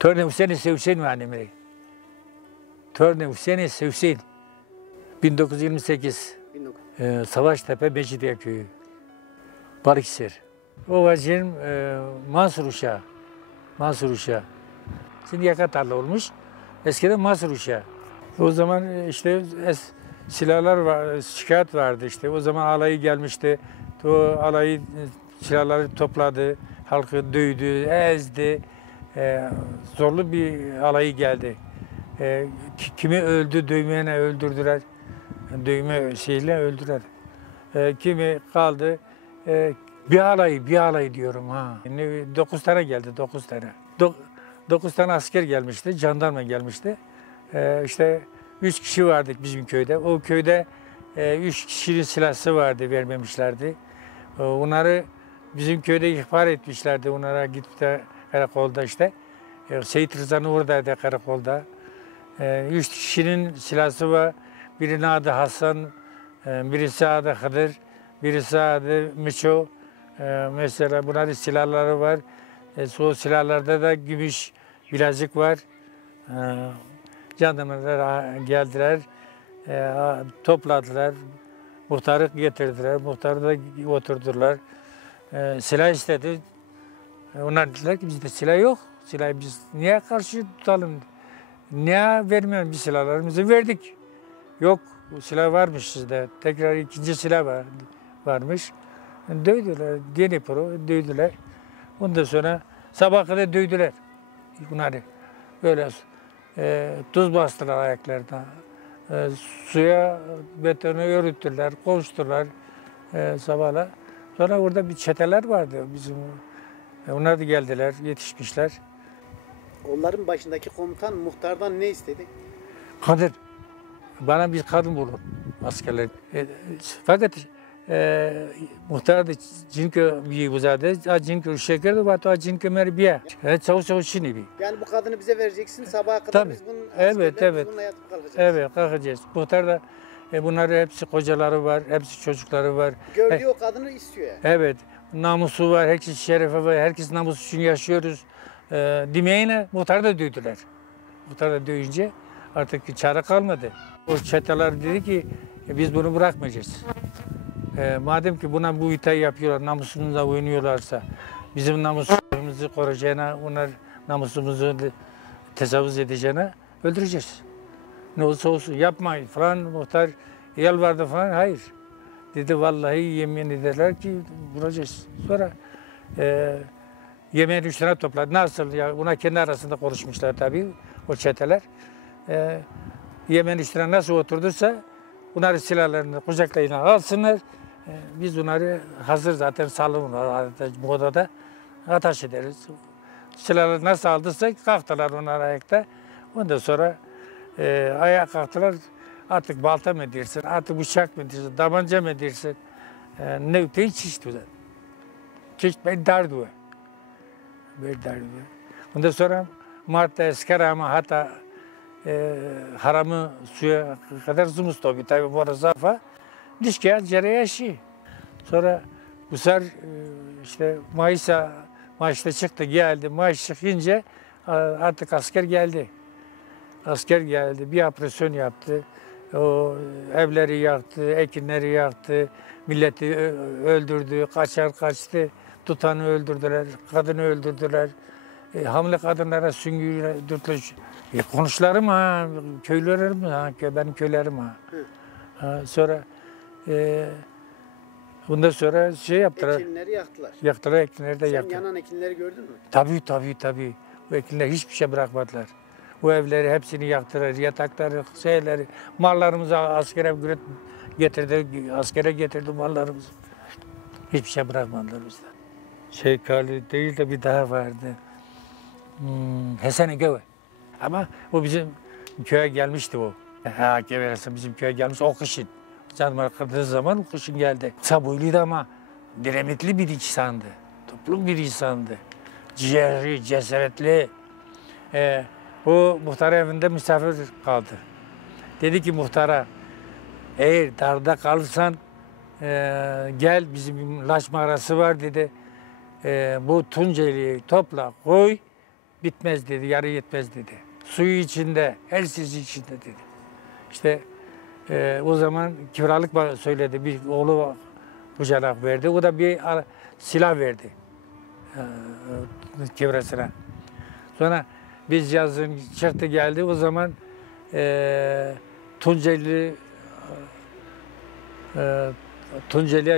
Torne Hüseyin ise Hüseyin annemle. Torne Hüseyin ise Hüseyin. 1928. Savaştepe Mecidiye Köyü. Balıkesir. O vacim Mansur Uşağı. Mansur Uşağı. Şimdi Yakatarlı olmuş. Eskiden Mansur Uşağı. O zaman işte silahlar var, şikayet vardı işte. O zaman alayı gelmişti. O alayı silahları topladı. Halkı dövdü, ezdi. Zorlu bir alayı geldi. Kimi öldü, dövmeyene öldürdüler. Dövme şeyle öldüler. Kimi kaldı. Bir alay diyorum ha. 9 tane geldi, 9 tane. 9 tane asker gelmişti, jandarma gelmişti. İşte 3 kişi vardık bizim köyde. O köyde 3 kişinin silahı vardı, vermemişlerdi. Onları bizim köyde ihbar etmişlerdi. Onlara gidip de karakolda işte. Seyit Rıza'nın oradaydı karakolda. 3 kişinin silahı var. Birinin adı Hasan, birisi adı Hıdır, birisi adı Miço. Mesela bunların silahları var. O silahlarda da gümüş bilezik var. Jandarmalar geldiler, topladılar, muhtarı getirdiler, muhtarı da oturdular. Silah istedi. Onlar dediler ki bizde silah yok. Silahı biz niye karşı tutalım? Niye vermiyorsun biz silahlarımızı? Verdik. Yok, silah varmış sizde. Tekrar ikinci silah varmış. Dövdüler, Dnipro dövdüler. Ondan sonra sabah kadar dövdüler bunları. Böyle tuz bastılar ayaklarına. Suya, betonu örüttüler, koştular sabahla. Sonra orada bir çeteler vardı bizim. Onlar da geldiler, yetişmişler. Onların başındaki komutan muhtardan ne istedi? Kadir, bana bir kadın bulun askerler. Fakat muhtar da çünkü bir uzadı, çünkü şeker de var, çünkü merbiye. Çavuş şimdi bir. Yani bu kadını bize vereceksin, sabaha kadar Tabii. biz bunun Evet. bununla yatıp kalacağız. Evet, kalkacağız. Muhtar da bunların hepsi kocaları var, hepsi çocukları var. Gördüğü o kadını istiyor yani. Evet, namusu var, herkes şerefe var, herkes namus için yaşıyoruz. Demeyene muhtar da dövdüler. Muhtar da dövünce artık çare kalmadı. O çeteler dedi ki biz bunu bırakmayacağız. Madem ki buna bu itayı yapıyorlar, namusumuza oynuyorlarsa, bizim namusumuzu koruyacağına, onlar namusumuzu tecavüz edeceğine öldüreceğiz. Ne olursa olsun yapmayın falan, muhtar yalvardı falan, hayır. Dedi vallahi yemin ederler ki vuracağız. Sonra yemeğin üstüne topladı. Nasıl ya, buna kendi arasında konuşmuşlar tabii o çeteler. Yemeğin üstüne nasıl oturduysa bunları silahlarını kucaklayın alsınlar. Biz bunları hazır zaten salonlar bu odada ateş ederiz. Silahları nasıl aldıysak kalktılar onlar ayakta. Ondan sonra ayağa kalktılar. Artık balta mı dersin, artık bıçak mı dersin, tabanca mı dersin. Ne öteyi çişti. Çiş ben dardı o. Ben dardı. Ondan sonra Mart'ta esker ama hatta haramı suya kadar zumus tabi. Tabi bu arada zafa. Dişkaya cereye şi. Sonra bu sefer işte Mayıs'ta çıktı geldi. Mayıs çıkınca artık asker geldi. Asker geldi, bir operasyon yaptı. O evleri yaktı, ekinleri yaktı, milleti öldürdü, kaçtı, tutanı öldürdüler, kadını öldürdüler. Hamile kadınlara süngü dürtüler. Konuşlarım ha, köylerim ha, benim köylerim ha. Sonra bundan sonra şey yaptılar. Ekinleri yaktılar. Yaktılar, ekinleri de yaktılar. Sen yanan ekinleri gördün mü? Tabii. Bu ekinler hiçbir şey bırakmadılar. Bu evleri hepsini yaktılar, yatakları, şeyleri, mallarımızı askere getirdi mallarımızı. Hiçbir şey bırakmadılar bizden. Şeykali değil de bir daha vardı. Hasan Göve. Ama o bizim köye gelmişti o. Gevelesi bizim köye gelmiş o kışın. Canlar kırdığı zaman o kışın geldi. Sabuyluydu ama direnetli bir insandı. Toplum bir insandı. Ciğerli, cesaretli. O muhtar evinde misafir kaldı. Dedi ki muhtara, eğer darda kalırsan gel bizim Laç mağarası var dedi. Bu Tunceli'yi topla koy, bitmez dedi, yarı yetmez dedi. Suyu içinde, her şeysi içinde dedi. İşte o zaman kiralık söyledi, bir oğlu kucak verdi. O da bir silah verdi çevresine. Sonra biz yazın çıktı geldi. O zaman Tunceli'ye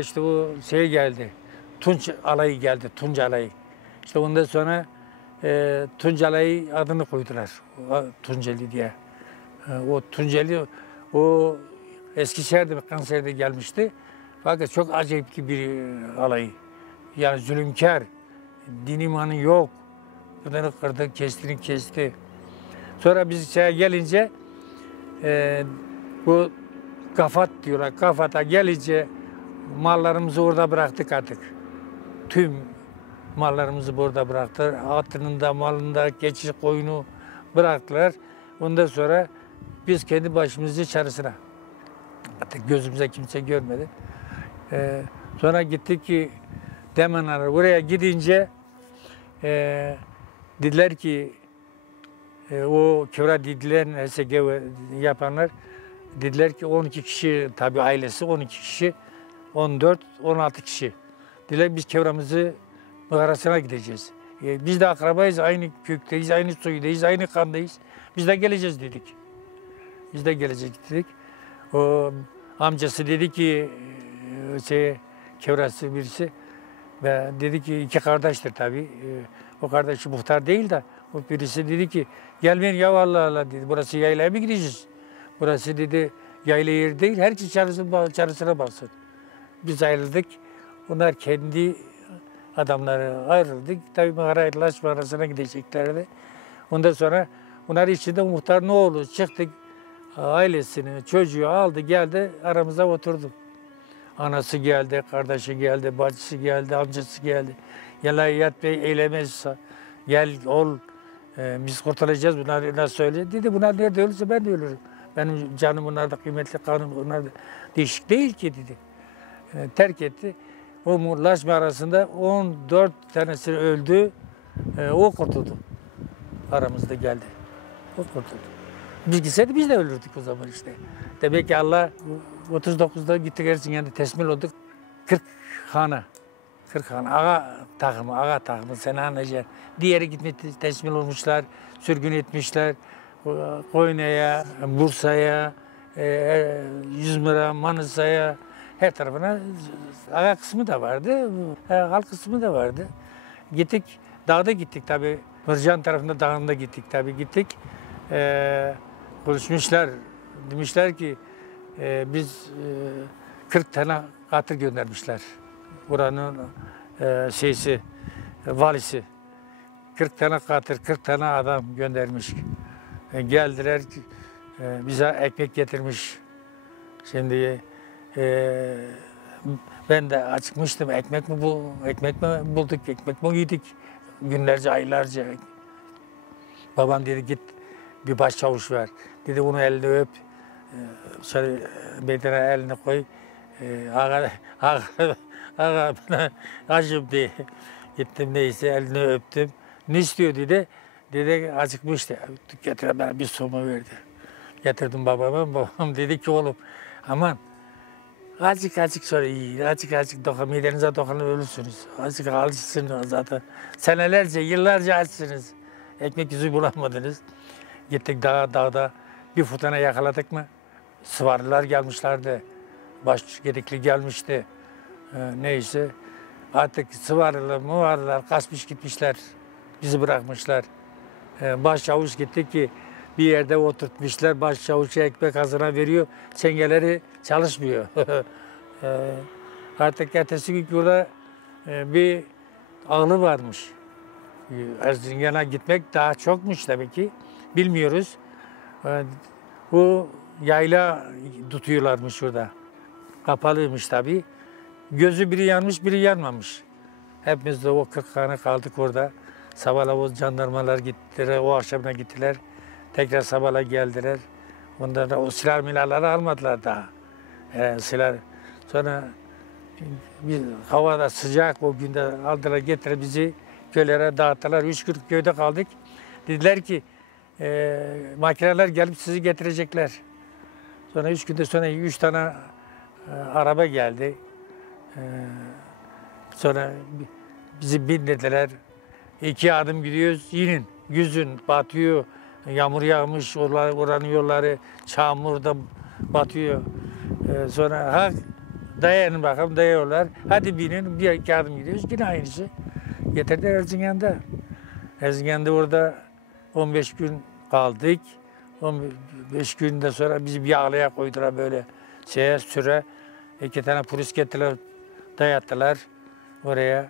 işte o şey geldi. Tunç alayı geldi, Tunç alayı. İşte ondan sonra Tunç alayı adını koydular. Tunceli diye. O Tunceli, o Eskişehir'de, Kayseri'de gelmişti. Fakat çok acayip bir alayı. Yani zulümkar, din imanı yok. Bunları kırdı, kesti. Sonra biz şeye gelince bu Gafat diyorlar. Gafat'a gelince mallarımızı orada bıraktık artık. Tüm mallarımızı burada bıraktılar. Atının da malında keçi koyunu bıraktılar. Ondan sonra biz kendi başımızı çarısına. Artık gözümüze kimse görmedi. Sonra gittik ki Demenara. Oraya gidince dediler ki o Kıvra dediler, HSG yapanlar dediler ki 12 kişi tabii ailesi 12 kişi 14-16 kişi. Dediler biz Kıvra'mızı mağarasına gideceğiz. Biz de akrabayız, aynı kökteyiz, aynı soydayız, aynı kandayız. Biz de geleceğiz dedik. Biz de geleceğiz dedik. O amcası dedi ki Kıvra'sı birisi ve dedi ki iki kardeştir tabii. O kardeşi muhtar değil de o birisi dedi ki gelmeyin ya Allah Allah dedi. Burası yaylaya mı gideceğiz? Burası dedi yayla yeri değil. Herkes çarısına baksın. Biz ayrıldık. Onlar kendi adamları ayrıldık. Tabii Laş mağarasına gideceklerdi. Ondan sonra onlar içinde muhtarın oğlu çıktık. Ailesini, çocuğu aldı geldi aramıza oturdu. Anası geldi, kardeşi geldi, bacısı geldi, amcası geldi. Yat Bey eylemezse gel ol. Biz kurtaracağız bunlar söyledi. Dedi bunlar nerede ölürse ben de ölürüm. Benim canım bunlarda kıymetli, kanım bunlarda değişik değil ki dedi. Terk etti. O Laş mağarasında 14 tanesi öldü. O kurtuldu. Aramızda geldi. O kurtuldu. Biz gitseydi biz de ölürdük o zaman işte. Demek ki Allah 39'da gittik Erzincan'da teslim olduk. 40 hana. 40 hana. Ağa takımı sen anlayacaksın. Diğeri gitmiş teslim olmuşlar. Sürgün etmişler. Konya'ya, Bursa'ya, İzmir'e, Manisa'ya her tarafına ağa kısmı da vardı. Halk kısmı da vardı. Gittik. Dağda gittik tabii. Mırcan tarafında dağında gittik tabii gittik. Konuşmuşlar. Demişler ki biz 40 tane katil göndermişler. Buranın valisi. 40 tane katil, 40 tane adam göndermiş. Geldiler bize ekmek getirmiş. Şimdi ben de acıkmıştım. Ekmek mi bulduk, ekmek mi yedik? Günlerce, aylarca. Babam dedi git bir başçavuş ver. Dedi bunu elini öp. Şöyle bedene elini koy. Ağa bana acım diye. Gittim neyse elini öptüm. Ne istiyor dedi. Dedi acıkmıştı. Getir bana bir somu verdi. Getirdim babama. Babam dedi ki oğlum aman azıcık sonra yiyin. Azıcık midenize dokunun ölürsünüz. Azıcık alışsınız zaten. Senelerce, yıllarca açsınız. Ekmek yüzü bulamadınız. Gittik dağda bir fırtına yakaladık mı? Sıvarlılar gelmişlerdi. Başgedikli gelmişti. Neyse. Artık sıvarlılar kaçmış gitmişler. Bizi bırakmışlar. Başçavuş gitti ki bir yerde oturtmuşlar. Başçavuşa ekmek hazırına veriyor. Çengeleri çalışmıyor. Artık ertesi gün burada bir ağlı varmış. Erzincan'a gitmek daha çokmuş demek ki. Bilmiyoruz. Bu yayla tutuyorlarmış şurada. Kapalıymış tabii. Gözü biri yanmış, biri yanmamış. Hepimiz de o 40 tane kaldık orada. Sabahla o jandarmalar gittiler, o akşamına gittiler. Tekrar sabahla geldiler. Ondan da o silahları almadılar daha. Silah. Sonra havada sıcak o günde aldılar getirip bizi köylere dağıttılar. 3 gün köyde kaldık. Dediler ki makineler gelip sizi getirecekler. Sonra 3 günde sonra 3 tane araba geldi. Sonra bizi bindirdiler. 2 adım gidiyoruz, yine yüzün batıyor. Yağmur yağmış, oranın yolları çamurda batıyor. Sonra ha dayanın bakalım, dayıyorlar. Hadi binin, 1-2 adım gidiyoruz, yine aynısı. Getirdiler Erzincan'da. Erzincan'da orada 15 gün kaldık. 15 günden sonra bizi bir ağlaya koydular böyle süre. 2 tane polis getirdiler, dayattılar oraya.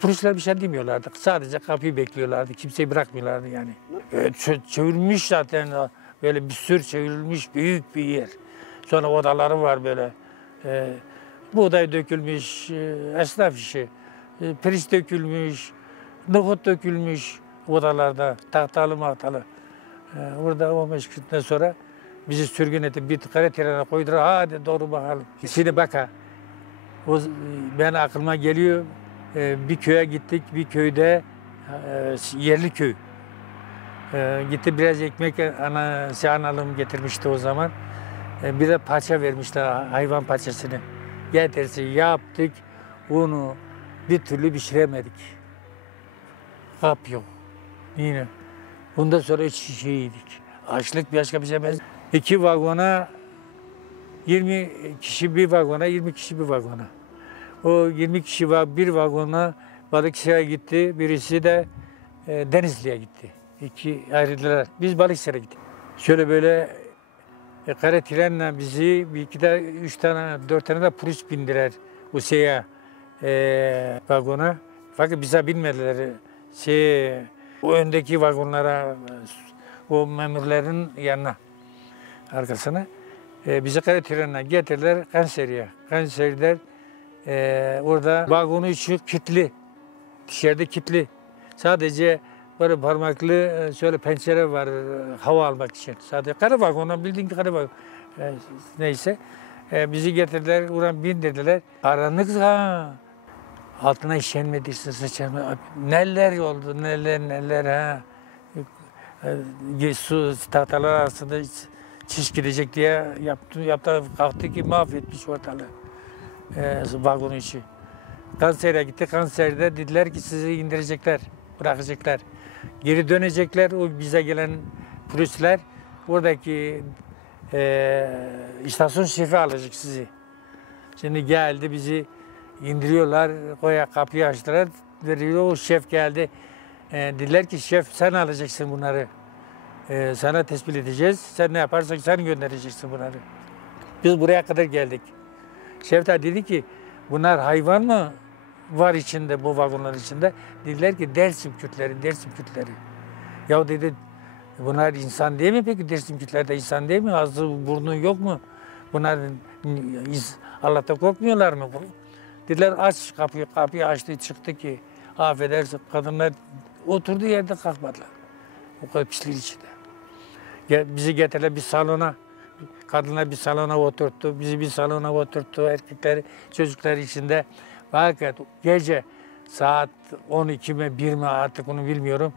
Polisler bir şey demiyorlardı. Sadece kapıyı bekliyorlardı. Kimseyi bırakmıyorlardı yani. Çevrilmiş zaten, böyle bir sürü çevrilmiş büyük bir yer. Sonra odaları var böyle. Buğday dökülmüş, esnaf işi. Pirinç dökülmüş, nohut dökülmüş odalarda, tahtalı mahtalı. Orada 15 günden sonra bizi sürgün edip bir kare trene koydular. Hadi doğru bakalım. Şimdi baka, ben aklıma geliyor. Bir köye gittik, bir köyde yerli köy. Gitti biraz ekmek analım getirmişti o zaman. Bir de paça vermişler, hayvan paçasını. Getirsi yaptık, onu bir türlü pişiremedik. Kap yok. Yine. Bundan sonra 3 şişe yedik. Açlık başka bir şey benziyor. 2 vagona, 20 kişi bir vagona, 20 kişi bir vagona. O 20 kişi var, bir vagona Balıkesir'e gitti, birisi de Denizli'ye gitti. 2 ayrıldılar. Biz Balıkesir'e gittik. Şöyle böyle kare trenle bizi, bir iki de 3 tane, 4 tane de polis bindiler o vagona. Fakat bize binmediler. O öndeki vagonlara, o memurların yanına, arkasına. Bizi kare trenle getirdiler Kayseri'ye. Kayseri'de orada vagonu içi kilitli, dışarıda kilitli. Sadece böyle parmaklı şöyle pencere var hava almak için. Sadece kare vagondan, bildiğin kare vagon. Neyse bizi getirdiler, oradan bindirdiler. Aranlık altına işenmediyse sıçanma. Neler oldu, neler ha. Su tahtalar arasında çiş gidecek diye yaptı kalktı ki mahvetmiş ortalığı. Vagon içi. Kayseri'ye gitti. Kayseri'de dediler ki sizi indirecekler, bırakacaklar. Geri dönecekler. O bize gelen polisler oradaki istasyon şefi alacak sizi. Şimdi geldi, bizi indiriyorlar, kapıyı açtılar. Veriyor, o şef geldi. Dediler ki şef sen alacaksın bunları. Sana tespit edeceğiz. Sen ne yaparsan sen göndereceksin bunları. Biz buraya kadar geldik. Şef de dedi ki bunlar hayvan mı var içinde, bu vagonlar içinde? Dediler ki Dersim Kürtleri, Dersim Kürtleri. Ya dedi bunlar insan değil mi peki? Dersim Kürtler de insan değil mi? Ağzı burnu yok mu? Bunlar Allah'tan korkmuyorlar mı? Dediler aç kapıyı açtı çıktı ki affedersin kadınlar oturduğu yerde kalkmadılar. O kadar pislik içinde. Bizi getirdiler bir salona. Kadınlar bir salona oturttu, bizi bir salona oturttu, erkekleri, çocuklar içinde. Fakat gece saat 12 mi 1 mi artık onu bilmiyorum.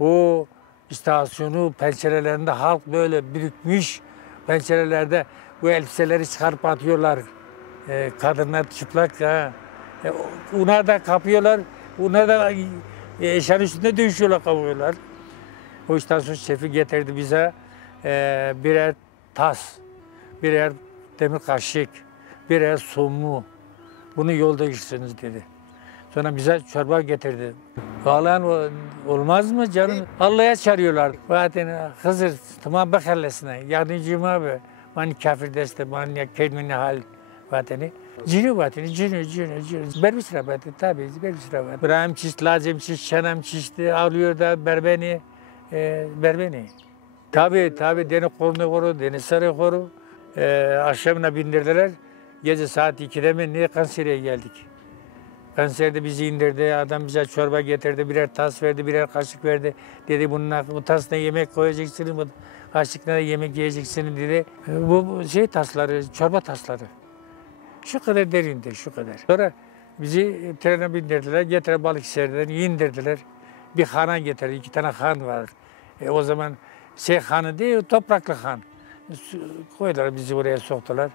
O istasyonu pencerelerinde halk böyle birikmiş. Pencerelerde bu elbiseleri çıkarıp atıyorlar. Kadınlar çıplak. Ona da kapıyorlar, ona da eşyanın üstünde dövüşüyorlar, kavuyorlar. O istasyon şefi getirdi bize birer tas, birer demir kaşık, birer somu. Bunu yolda içsiniz dedi. Sonra bize çorba getirdi. Falan olmaz mı canım? Allah'a çağırıyorlar. Zaten Hızır, tamam bakarlasına. Yardımcım abi. Mani kafir deste, mani kendine hal vatani. Cini vatani, cini. Berbisra vatani, tabii berbisra vatani. İbrahim çişti, Lazım çişti, Şenam çişti, ağlıyor da berbeni. Tabii deni kolunu koru, deni sarı koru. Akşamına bindirdiler. Gece saat 2'de mi ne Kayseri'ye geldik. Kayseri'de bizi indirdi, adam bize çorba getirdi, birer tas verdi, birer kaşık verdi. Dedi bu tasına yemek koyacaksınız, bu kaşıkla yemek yiyeceksiniz dedi. Bu tasları, çorba tasları. Şu kadar derinde, şu kadar. Sonra bizi trene bindirdiler, getirip Balıkesir'den indirdiler. bir hana getirdi. 2 tane han var. O zaman şey hanı değil, topraklı han. Koydular, bizi oraya soktular.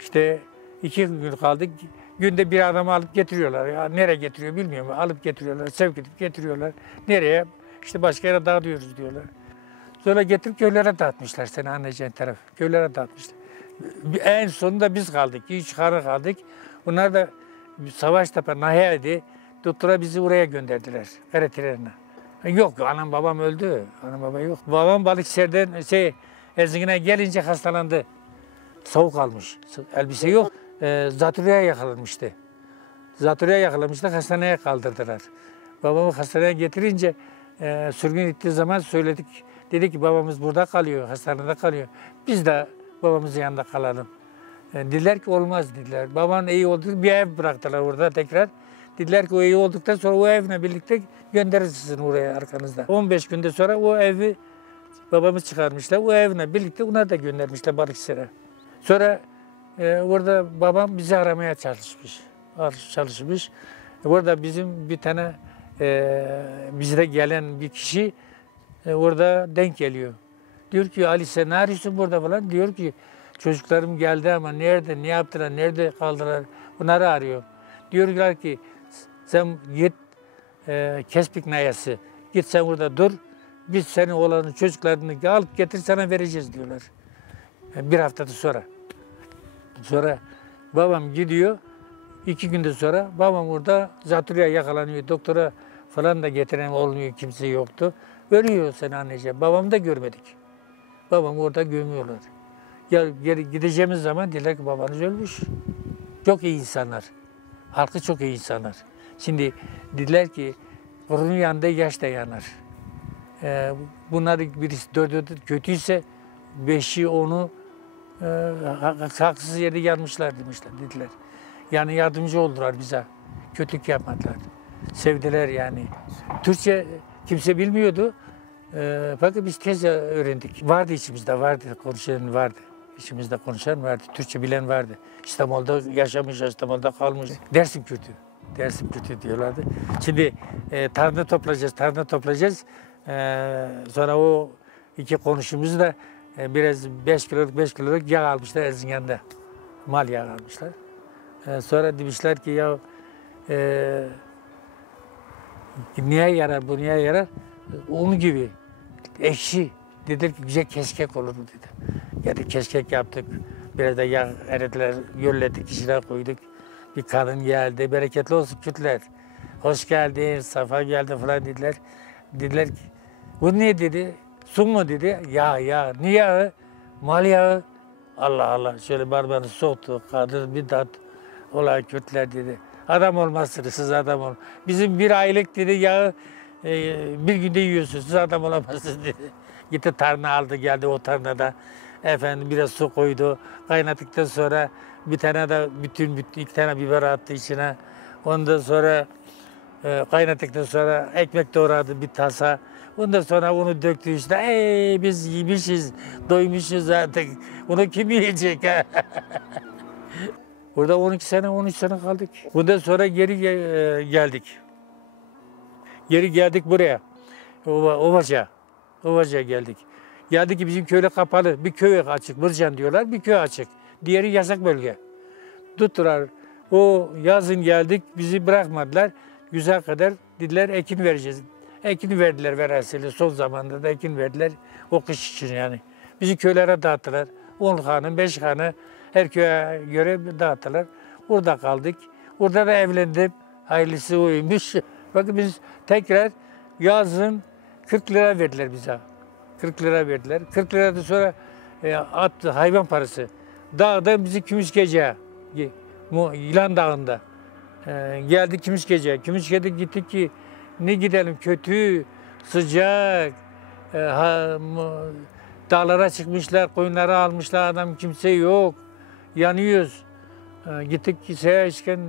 İşte 2 gün kaldık. Günde bir adamı alıp getiriyorlar. Ya nereye getiriyor bilmiyorum. Alıp getiriyorlar, sevk edip getiriyorlar. Nereye? İşte başka yere dağıtıyoruz diyorlar. Sonra getirip köylere dağıtmışlar, seni anlayacağın taraf. Köylere dağıtmışlar. En sonunda biz kaldık, 3 hanı kaldık. Bunlar da Savaştepe, Nahiye'di. Tuttura bizi oraya gönderdiler, Eretirlerine. Yok, anam babam öldü. Anam baba yok. Babam Balıkesir'den Erzincan'a gelince hastalandı. Soğuk almış, elbise yok. Zatürreye yakalanmıştı. Zatürreye yakalanmıştı, hastaneye kaldırdılar. Babamı hastaneye getirince sürgün gittiği zaman söyledik. Dedi ki babamız burada kalıyor, hastanede kalıyor. Biz de babamızın yanında kalalım. Dediler ki olmaz dediler. Babanın iyi olduğu bir ev bıraktılar orada tekrar. Dediler ki o iyi olduktan sonra o evle birlikte göndeririz sizin oraya arkanızda. 15 günde sonra o evi babamız çıkarmışlar. O evle birlikte onlar da göndermişler Balıkesir'e. Sonra orada babam bizi aramaya çalışmış. Orada bizim bir tane bize gelen bir kişi orada denk geliyor. Diyor ki Ali sen ne arıyorsun burada falan? Diyor ki çocuklarım geldi ama nerede, ne yaptılar, nerede kaldılar? Bunları arıyor. Diyorlar ki sen git Kespik Nayası, git sen burada dur. Biz senin oğlanın çocuklarını alıp getir sana vereceğiz diyorlar. Bir haftada sonra. Sonra babam gidiyor. 2 günde sonra babam orada zatürreye yakalanıyor. Doktora falan da getiren olmuyor, kimse yoktu. Ölüyor seni anneciğim. Babamı da görmedik. Babamı orada gömüyorlar. Ya geri gideceğimiz zaman dediler ki babanız ölmüş. Çok iyi insanlar. Halkı çok iyi insanlar. Şimdi dediler ki kurunun yanında yaş da yanar. Bunlar birisi 4'ü kötüyse 5'i onu haksız yere yanmışlar demişler dediler. Yani yardımcı oldular bize. Kötülük yapmadılar. Sevdiler yani. Türkçe kimse bilmiyordu. Fakat biz tez öğrendik. Vardı içimizde, vardı. Konuşan vardı. İçimizde konuşan vardı. Türkçe bilen vardı. İstanbul'da yaşamış, İstanbul'da kalmış. Dersim kötü. Dersim kötü diyorlardı. Şimdi tarhana toplayacağız. Sonra o 2 komşumuzu da biraz 5 kiloluk yağ almışlar Erzincan'da. Mal yağı almışlar. Sonra demişler ki ya niye yarar bu, niye yarar? Un gibi, ekşi. Dediler ki güzel keşkek olur mu dedi. Yani keşkek yaptık. Biraz da yağ erediler, yolledik, içine koyduk. Bir kadın geldi, bereketli olsun kütler. Hoş geldin, safa geldi falan dediler. Dediler ki bu ne dedi? Su mu dedi? Yağ. Ne yağı? Mal yağı. Allah Allah. Şöyle barbarı soktu. Kadın bir tat. Olay kötüler dedi. Adam olmazsınız, siz adam olun. Bizim 1 aylık dedi yağı bir günde yiyorsunuz, siz adam olamazsınız dedi. Gitti tarhana aldı geldi o tarhanada. Efendim biraz su koydu. Kaynattıktan sonra bir tane de bütün 2 tane biber attı içine. Ondan sonra kaynattıktan sonra ekmek doğradı bir tasa. Ondan sonra onu döktü işte. Biz yemişiz, doymuşuz artık. Bunu kim yiyecek? Burada 12 sene, 13 sene kaldık. Bundan sonra geri geldik. Geri geldik buraya. Ovaca'ya geldik. Geldik ki bizim köyle kapalı. Bir köy açık, Mırcan diyorlar, bir köy açık. Diğeri yasak bölge. Tuttular. O yazın geldik, bizi bırakmadılar. Güzel kadar dediler ekin vereceğiz. Ekin verdiler verasıyla. Son zamanda da ekin verdiler. O kış için yani. Bizi köylere dağıttılar. 10 hanı, 5 hanı her köye göre dağıttılar. Orada kaldık. Orada da evlendim. Hayırlısı oymuş. Bakın biz tekrar yazın 40 lira verdiler bize. 40 lira verdiler. 40 liradan sonra hayvan parası. Dağda bizi Kümüşgece'ye, İlan Dağı'nda geldik Kümüşgece'ye. Kümüşge'de gittik ki ne gidelim kötü, sıcak, dağlara çıkmışlar, koyunları almışlar, adam kimse yok. Yanıyoruz. Gittik Seyahat İskan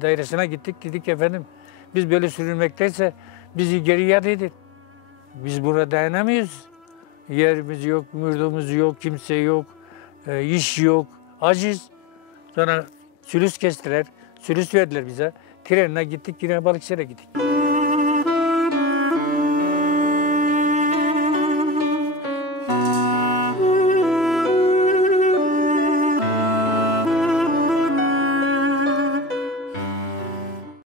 Dairesi'ne gittik. Dedik efendim biz böyle sürünmekteyse bizi geri iade edin. Biz burada dayanamıyoruz. Yerimiz yok, yurdumuz yok, kimse yok, iş yok, aciz. Sonra sülüs kestiler, sülüs verdiler bize. Trenle gittik, yine Balıkesir'e gittik.